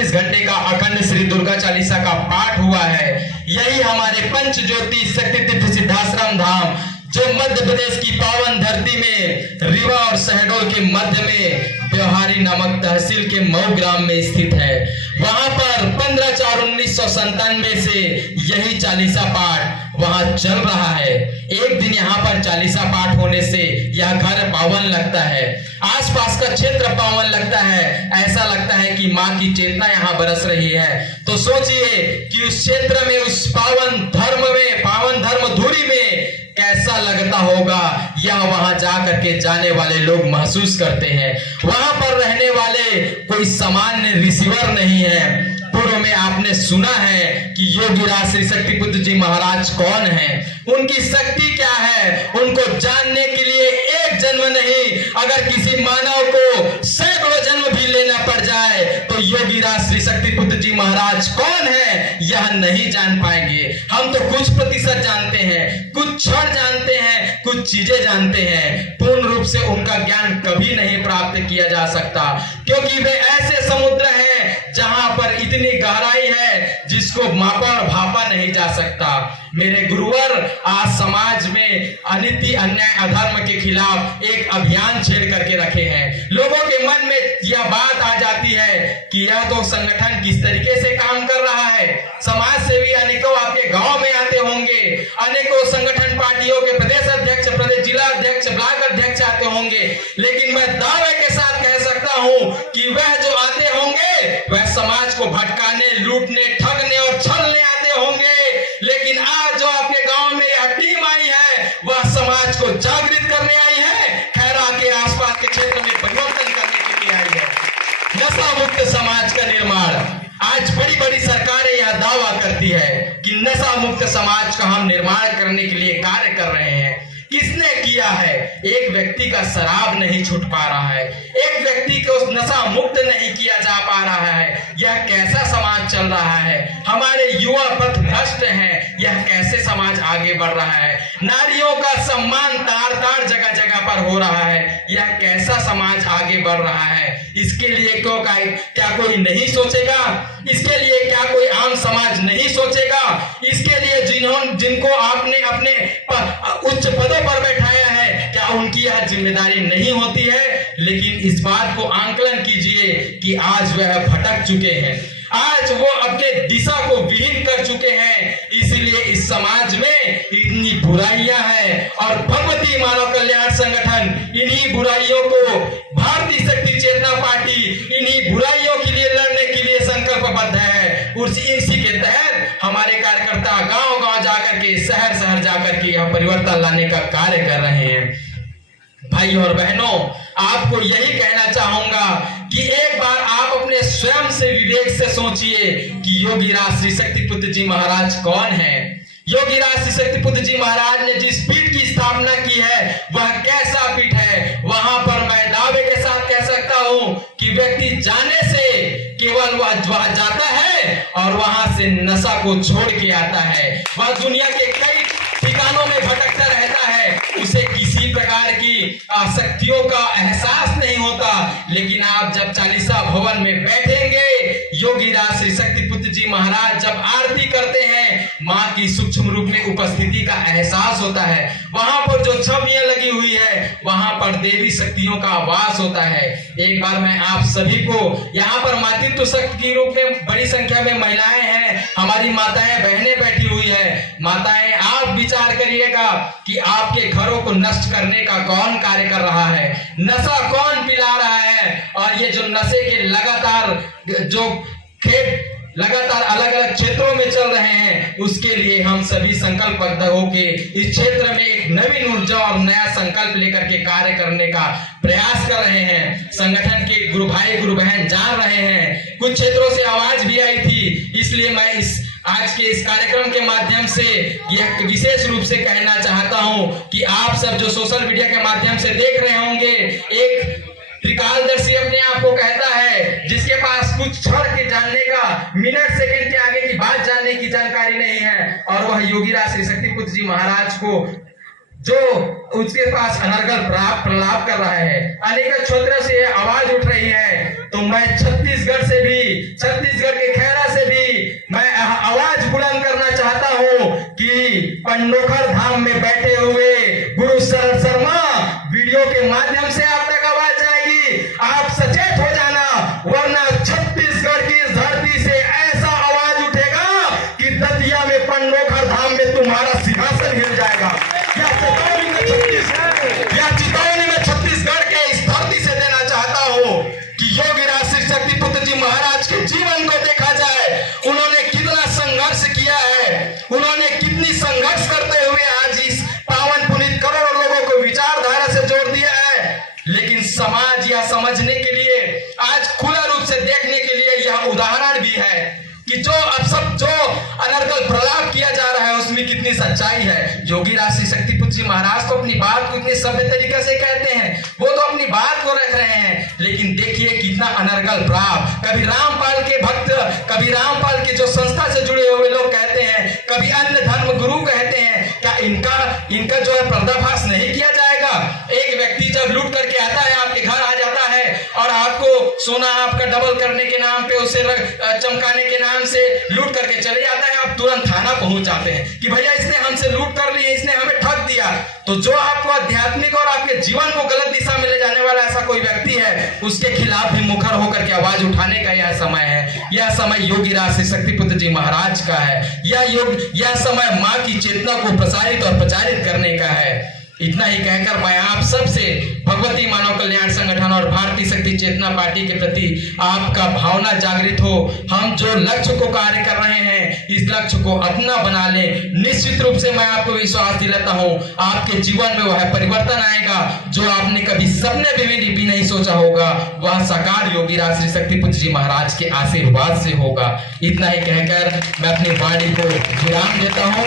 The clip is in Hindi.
24 घंटे का अखंड श्री दुर्गा चालीसा का पाठ हुआ है। यही हमारे पंच ज्योति शक्ति तीर्थ सिद्धाश्रम धाम जो मध्य प्रदेश की पावन धरती में रीवा और शहडोल के मध्य में व्यवहारी नामक तहसील के मऊ ग्राम में स्थित है। वहां पर 15/4/1997 से यही चालीसा पाठ वहां चल रहा है। एक दिन यहाँ पर चालीसा पाठ होने से यह घर पावन लगता है, आसपास का क्षेत्र पावन लगता है। ऐसा लगता है कि माँ की चेतना यहाँ बरस रही है। तो सोचिए कि उस क्षेत्र में, उस पावन धर्म धुरी में कैसा लगता होगा, यह वहां जा करके जाने वाले लोग महसूस करते हैं। वहां पर रहने वाले कोई सामान्य रिसीवर नहीं है। पूर्व में आपने सुना है कि योगीराज श्री शक्तिपुत्र जी महाराज कौन है, उनकी शक्ति क्या है, उनको जानने के लिए एक जन्म नहीं, अगर किसी मानव को सैकड़ों जन्म भी लेना पड़ जाए तो योगीराज श्री शक्तिपुत्र जी महाराज कौन है यह नहीं जान पाएंगे। हम तो कुछ प्रतिशत जानते हैं, कुछ क्षण जानते हैं, कुछ चीजें जानते हैं। पूर्ण रूप से उनका ज्ञान कभी नहीं प्राप्त किया जा सकता, क्योंकि वे ऐसे समुद्र हैं जहां पर इतनी गहराई है जिसको मापा और भापा नहीं जा सकता। मेरे गुरुवर आज समाज में अनिति, अन्याय, अधर्म के खिलाफ एक अभियान छेड़ करके रखे हैं। लोगों के मन में यह बात आ जाती है कि यह तो संगठन किस तरीके से काम कर रहा है। समाज सेवी अनेकों आपके गांव में आते होंगे, अनेकों संगठन पार्टियों के प्रदेश अध्यक्ष, प्रदेश जिला अध्यक्ष, ब्लॉक अध्यक्ष आते होंगे, लेकिन मैं दावे के साथ कह सकता हूं कि वह जो आते होंगे वह समाज को भटकाने, लूटने, ठगने और छलने आते होंगे। लेकिन आज जो आपके गांव में यह टीम आई है वह समाज को जागृत करने आई है, खैरा के आसपास के क्षेत्र में परिवर्तन करने के लिए आई है। नशा मुक्त समाज का निर्माण, आज बड़ी बड़ी सरकारें यह दावा करती है कि नशा मुक्त समाज का हम निर्माण करने के लिए कार्य कर रहे हैं। किसने किया है? एक व्यक्ति का शराब नहीं छूट पा रहा है, एक व्यक्ति को नशा मुक्त नहीं किया जा पा रहा है। यह कैसा समाज चल रहा है? हमारे युवा पथ भ्रष्ट हैं, यह कैसे समाज आगे बढ़ रहा है? नारियों का सम्मान तार तार जगह जगह पर हो रहा है, यह कैसा समाज आगे बढ़ रहा है? इसके लिए क्या कोई नहीं सोचेगा? इसके लिए क्या कोई आम समाज नहीं सोचेगा? इसके लिए जिनको आपने अपने उच्च पदों पर बैठाया है, क्या उनकी यह जिम्मेदारी नहीं होती है? लेकिन इस बात को आंकलन कीजिए कि आज वह भटक चुके हैं, आज वो अपने दिशा को विहीन कर चुके हैं। इसलिए इस समाज में इतनी बुराइयां हैं और भगवती मानव कल्याण संगठन इन्हीं बुराइयों को, भारतीय शक्ति चेतना पार्टी इन्हीं बुराइयों के लिए लड़ने के लिए संकल्पबद्ध है। इसी के तहत हमारे कार्यकर्ता गांव गांव जाकर के, शहर शहर जाकर के यह परिवर्तन लाने का कार्य कर रहे हैं। भाई और बहनों, आपको यही कहना चाहूंगा कि एक बार आप अपने स्वयं से विवेक से सोचिए कि योगीराज श्री शक्तिपुत्र जी महाराज कौन है। योगीराज श्री शक्तिपुत्र जी महाराज ने जिस पीठ की स्थापना की है वह कैसा पीठ है? वहां पर मैं दावे के साथ कह सकता हूं कि व्यक्ति जाने से केवल वह जाता है और वहां से नशा को छोड़ के आता है। वह दुनिया के कई ठिकानों में भटकता रहता है, उसे किसी प्रकार की आसक्तियों का एहसास नहीं होता। लेकिन आप जब चालीसा भवन में बैठेंगे, योगीराज श्री शक्तिपुत्र जी महाराज जब आरती करते हैं, माँ की सूक्ष्म रूप में उपस्थिति का एहसास होता है। वहां पर जो छवियां लगी हुई है वहां पर देवी शक्तियों का वास होता है। एक बार मैं आप सभी को यहाँ पर मातृत्व शक्ति के रूप में बड़ी संख्या में महिलाएं हैं, हमारी माताएं बहनें बैठी हुई है। माताएं, आप विचार करिएगा कि आपके घरों को नष्ट करने का कौन कार्य कर रहा है, नशा कौन पिला रहा है। और ये जो नशे के लगातार जो खेप लगातार अलग अलग क्षेत्रों में चल रहे हैं, उसके लिए हम सभी संकल्पबद्ध होके इस क्षेत्र में एक नवीन ऊर्जा और नया संकल्प लेकर के कार्य करने का प्रयास कर रहे हैं। संगठन के गुरु भाई गुरु बहन जान रहे हैं, कुछ क्षेत्रों से आवाज भी आई थी, इसलिए मैं आज के इस कार्यक्रम के माध्यम से यह विशेष रूप से कहना चाहता हूं कि आप सब जो सोशल मीडिया के माध्यम से देख रहे होंगे, एक त्रिकालदर्शी अपने आप को कहता है जिसके पास कुछ क्षण के जानने का, मिनट सेकंड के आगे की बात जानने की जानकारी नहीं है, और वह योगीराज श्री शक्तिपुत्र जी महाराज को जो उसके पास अनर्गल प्रलाप कर रहा है, अनेक क्षेत्रों से आवाज उठ रही है। तो मैं छत्तीसगढ़ पंडोखर धाम में बैठे हुए गुरु शरण शर्मा वीडियो के माध्यम से आप तक आवाज जाएगी। आप सचेत हो जाना, वरना छत्तीसगढ़ की इस धरती से ऐसा आवाज उठेगा कि दतिया में पंडोखर धाम में तुम्हारा सिंहासन हिल जाएगा। चितौनी में छत्तीसगढ़ के इस धरती से देना चाहता हूं कि योगीराज श्री शक्तिपुत्र जी महाराज के जीवन को देखा जाए। उन्होंने कितना संघर्ष किया है, उन्होंने कितनी संघर्ष करते हुए आज इस पावन पुनीत करोड़ों लोगों को विचारधारा से जोड़ दिया है। लेकिन समाज यह समझने के लिए, आज खुला रूप से देखने के लिए यह उदाहरण भी है कि जो अब सब जो अनर्गल प्रलाप किया जा रहा है उसमें कितनी सच्चाई है। योगीराज श्री शक्तिपुत्र जी महाराज तो अपनी बात को इतने सभ्य तरीके से कहते हैं, वो तो अपनी बात को रख रहे हैं, लेकिन देखिए कितना अनर्गल प्रलाप। कभी रामपाल के भक्त, कभी रामपाल के जो संस्था से जुड़े हुए लोग कहते हैं, कभी अन्य धर्म गुरु कहते हैं, क्या इनका जो है पर्दाफाश नहीं किया जाएगा? एक व्यक्ति जब लूट करके आता है, आपके घर आ जाता है और आपको सोना आपका डबल करने के नाम पे, उसे चमकाने के नाम से लूट करके चले जाता है, आप तुरंत थाना पहुंच जाते हैं कि भैया इसने हमसे लूट कर ली है, इसने हमें ठग दिया। तो जो आपको आध्यात्मिक और आपके जीवन को गलत दिशा में ले जाने वाला ऐसा कोई व्यक्ति है, उसके खिलाफ भी मुखर होकर के आवाज उठाने का यह समय है। यह समय योगीराज श्री शक्तिपुत्र जी महाराज का है। यह समय माँ की चेतना को प्रसारित और प्रचारित करने का है। इतना ही कहकर मैं आप सबसे भगवती मानव कल्याण संगठन और भारतीय शक्ति चेतना पार्टी के प्रति आपका भावना जागृत हो। हम जो लक्ष्य को कार्य कर रहे हैं, इस लक्ष्य को अपना बना लें। निश्चित रूप से मैं आपको विश्वास दिलाता हूं, आपके जीवन में वह परिवर्तन आएगा जो आपने कभी सपने में भी नहीं सोचा होगा। वह साकार योगीराज श्री शक्तिपुत्र जी महाराज के आशीर्वाद से होगा। इतना ही कहकर मैं अपनी वाणी को विराम देता हूँ।